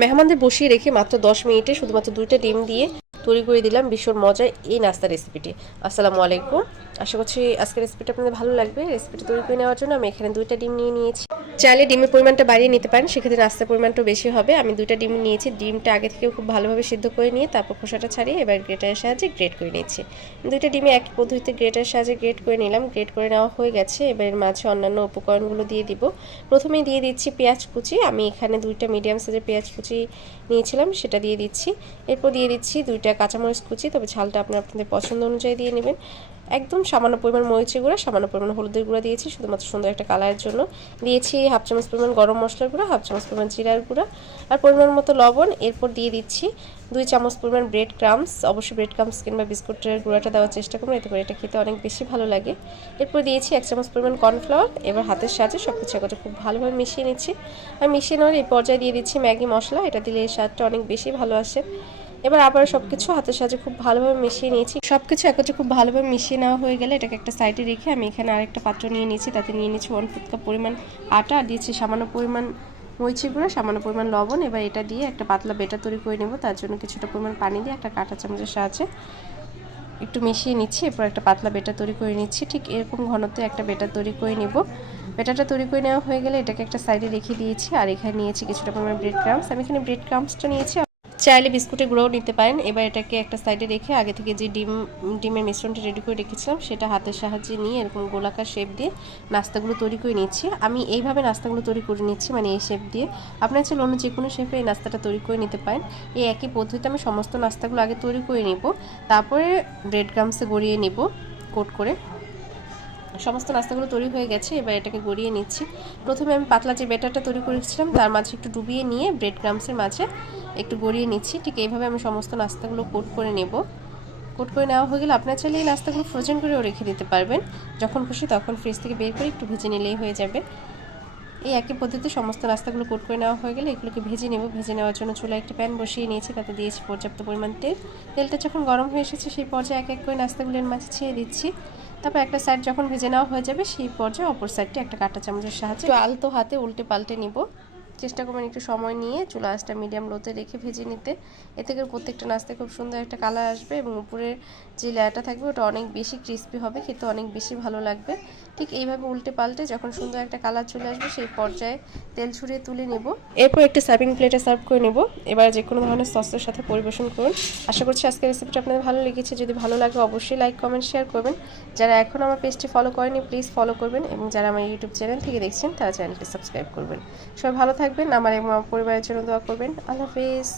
মেহমানদের বসিয়ে রেখে মাত্র 10 মিনিটে শুধুমাত্র 2টা ডিম দিয়ে তৈরি করে দিলাম ভীষণ মজার এই নাস্তা রেসিপিটি। আসসালামু আলাইকুম, আশা করছি আজকের রেসিপিটা আপনাদের ভালো লাগবে। রেসিপিটা তৈরি করে নেওয়ার জন্য আমি এখানে 2টা ডিম নিয়ে নিয়েছি। চাইলে ডিমের পরিমাণটা বাড়িয়ে নিতে পারেন, সেক্ষেত্রে নাস্তার পরিমাণটাও বেশি হবে। আমি 2টা ডিম নিয়েছি। ডিমটা আগে থেকে খুব ভালোভাবে সিদ্ধ করে নিয়ে তারপর খোসাটা ছাড়িয়ে এবার গ্রেটারের সাহায্যে গ্রেট করে নিয়েছি। 2টা ডিমে এক পদ্ধতিতে গ্রেটারের সাহায্যে গ্রেট করে নিলাম। গ্রেট করে নেওয়া হয়ে গেছে। এবার এর মাঝে অন্যান্য উপকরণগুলো দিয়ে দিব। প্রথমেই দিয়ে দিচ্ছি পেঁয়াজ কুচি। আমি এখানে 2টা মিডিয়াম সাইজের পেঁয়াজ কুচি নিয়েছিলাম, সেটা দিয়ে দিচ্ছি। এরপর দিয়ে দিচ্ছি 2টা কাঁচামরিচ কুচি, তবে ঝালটা আপনাদের পছন্দ অনুযায়ী দিয়ে নেবেন। একদম সামান্য পরিমাণ মরিচের গুঁড়া, সামান্য পরিমাণ হলুদের গুঁড়া দিয়েছি শুধুমাত্র সুন্দর একটা কালারের জন্য। দিয়েছি হাফ চামচ পরিমাণ গরম মশলার গুঁড়া, হাফ চামচ পরিমাণ জিরার গুঁড়া আর পরিমাণ মতো লবণ। এরপর দিয়ে দিচ্ছি 2 চামচ পরিমাণ ব্রেড ক্রাম্বস। অবশ্যই ব্রেড ক্রাম্বস কিংবা বিস্কুটের গুঁড়াটা দেওয়ার চেষ্টা করবেন, এতে করে এটা খেতে অনেক বেশি ভালো লাগে। এরপর দিয়েছি 1 চামচ পরিমাণ কর্নফ্লাওয়ার। এবার হাতের সাহায্যে সব কিছু একত্রে খুব ভালোভাবে মিশিয়ে নিচ্ছি। আর মিশিয়ে নেওয়ার এই পর্যায়ে দিয়ে দিচ্ছি ম্যাগি মশলা। এটা দিলে এর স্বাদটা অনেক বেশি ভালো আসে। এবার আবার সবকিছু হাতের সাহায্যে খুব ভালোভাবে মিশিয়ে নিয়েছি। সবকিছু একত্রে খুব ভালোভাবে মিশিয়ে নেওয়া হয়ে গেলে এটাকে একটা সাইডে রেখে আমি এখানে আরেকটা পাত্র নিয়ে নিয়েছি। তাতে নিয়ে নিয়েছি 1/4 কাপ পরিমাণ আটা, আর দিয়েছি সামান্য পরিমাণ মরিচের গুঁড়া, সামান্য পরিমাণ লবণ। এবার এটা দিয়ে একটা পাতলা বেটার তৈরি করে নেব। তার জন্য কিছুটা পরিমাণ পানি দিয়ে একটা কাঁটা চামচের সাহায্যে একটু মিশিয়ে নিচ্ছি। এরপর একটা পাতলা বেটার তৈরি করে নিচ্ছি। ঠিক এরকম ঘনত্বে একটা বেটার তৈরি করে নেব। বেটারটা তৈরি করে নেওয়া হয়ে গেলে এটাকে একটা সাইডে রেখে দিয়েছি। আর এখানে নিয়েছি কিছুটা পরিমাণ ব্রেড ক্রাম্বস। আমি এখানে ব্রেড ক্রাম্বসটা নিয়েছি, চাইলে বিস্কুটের গুঁড়োও নিতে পারেন। এবার এটাকে একটা সাইডে রেখে আগে থেকে যে ডিমের মিশ্রণটা রেডি করে রেখেছিলাম সেটা হাতের সাহায্যে নিয়ে এরকম গোলাকার শেপ দিয়ে নাস্তাগুলো তৈরি করে নিচ্ছি। আমি এইভাবে নাস্তাগুলো তৈরি করে নিচ্ছি, মানে এই শেপ দিয়ে। আপনার চাইলে অন্য যে কোনো শেপে এই নাস্তাটা তৈরি করে নিতে পারেন। এই একই পদ্ধতিতে আমি সমস্ত নাস্তাগুলো আগে তৈরি করে নিব, তারপরে ব্রেড ক্রাম্বসে গড়িয়ে নিব কোট করে। সমস্ত নাস্তাগুলো তৈরি হয়ে গেছে। এবার এটাকে গড়িয়ে নিচ্ছি। প্রথমে আমি পাতলা যে ব্যাটারটা তৈরি করেছিলাম তার মাঝে একটু ডুবিয়ে নিয়ে ব্রেড ক্রাম্বসের মাঝে একটু গড়িয়ে নিচ্ছি। ঠিক এইভাবে আমি সমস্ত নাস্তাগুলো কোট করে নেব। কোট করে নেওয়া হয়ে গেলে আপনার চাইলে এই নাস্তাগুলো ফ্রোজেন করেও রেখে দিতে পারবেন। যখন খুশি তখন ফ্রিজ থেকে বের করে একটু ভেজে নিলেই হয়ে যাবে। এই একই পদ্ধতিতে সমস্ত নাস্তাগুলো কোট করে নেওয়া হয়ে গেলে এগুলোকে ভেজে নেব। ভেজে নেওয়ার জন্য চুলায় একটি প্যান বসিয়ে নিয়েছি, তাতে দিয়েছি পর্যাপ্ত পরিমাণ তেল। তেলটা যখন গরম হয়ে এসেছে সেই পর্যায়ে এক এক করে নাস্তাগুলোর মাঝে ছেড়ে দিচ্ছি। তারপর একটা সাইড যখন ভেজে নেওয়া হয়ে যাবে সেই পর্যায়ে অপর সাইডটি একটা কাঁটা চামচের সাহায্যে একটু আলতো হাতে উল্টে পাল্টে নিব। চেষ্টা করবেন একটু সময় নিয়ে চুলা আঁচটা মিডিয়াম লোতে রেখে ভেজে নিতে। এতে করে প্রত্যেকটা নাস্তায় খুব সুন্দর একটা কালার আসবে এবং উপরের যে লেয়ারটা থাকবে ওটা অনেক বেশি ক্রিস্পি হবে, খেতে অনেক বেশি ভালো লাগবে। ঠিক এইভাবে উল্টে পাল্টে যখন সুন্দর একটা কালার চলে আসবে সেই পর্যায়ে তেল ছড়িয়ে তুলে নেব। এরপর একটি সার্ভিং প্লেটে সার্ভ করে নেব। এবার যে কোনো ধরনের সসের সাথে পরিবেশন করুন। আশা করছি আজকের রেসিপিটা আপনাদের ভালো লেগেছে। যদি ভালো লাগে অবশ্যই লাইক কমেন্ট শেয়ার করবেন। যারা এখন আমার পেজটি ফলো করেনি প্লিজ ফলো করবেন, এবং যারা আমার ইউটিউব চ্যানেল থেকে দেখছেন তারা চ্যানেলটি সাবস্ক্রাইব করবেন। সবাই ভালো থাকবেন, আমার এবং আমার পরিবারের জন্য দোয়া করবেন। আল্লাহ হাফেজ।